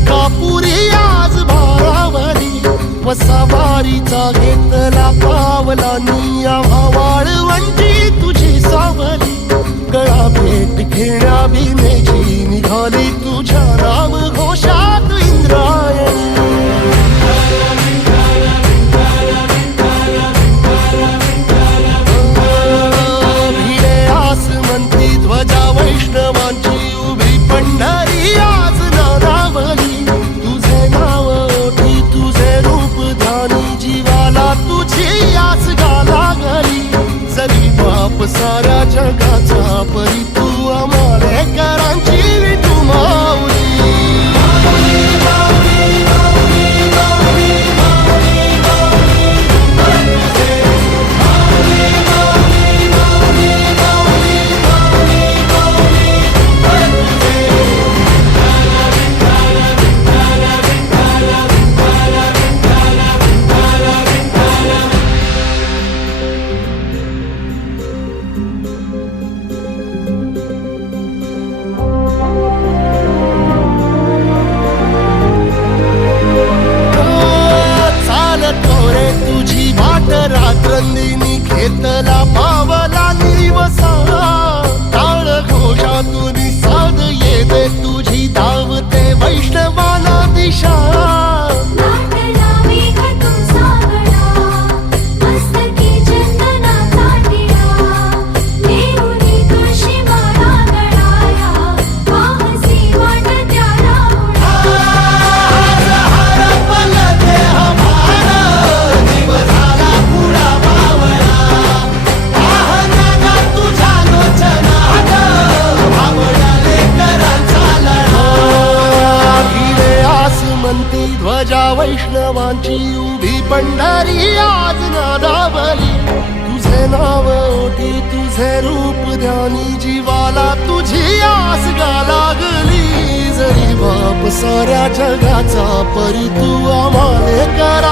अंकापुरी आज भारावरी वसावारीचा घेतला पावला निया वाळवंटी तुझी सावली गळा भेट घेण्या भीमेची निघाली तुझ्या नाम घोषात इंद्रायणी भिडे आसमंती ध्वजा वैष्णवांची उभी पंढरी आज नादावली तुझे नाव ओठी तुझे रूप ध्यानी जीवाला तुझी आस गाला गली जरी बाप साऱ्या जगाचा परी तू आमालेकरांची विठू माऊली तुझी वाट रात्रंदिनी घेतला पावला निवसा टाळ घोषातून साध येते तुझी धावते वैष्णवाला दिशा ध्वजा वैष्णवांची उभी पंढरी आज नादावली तुझे नाव ओठी तुझे रूप ध्यानी जीवाला तुझी आस गा लागली जरी बाप साऱ्या जगाचा परी तू आम्हाले करा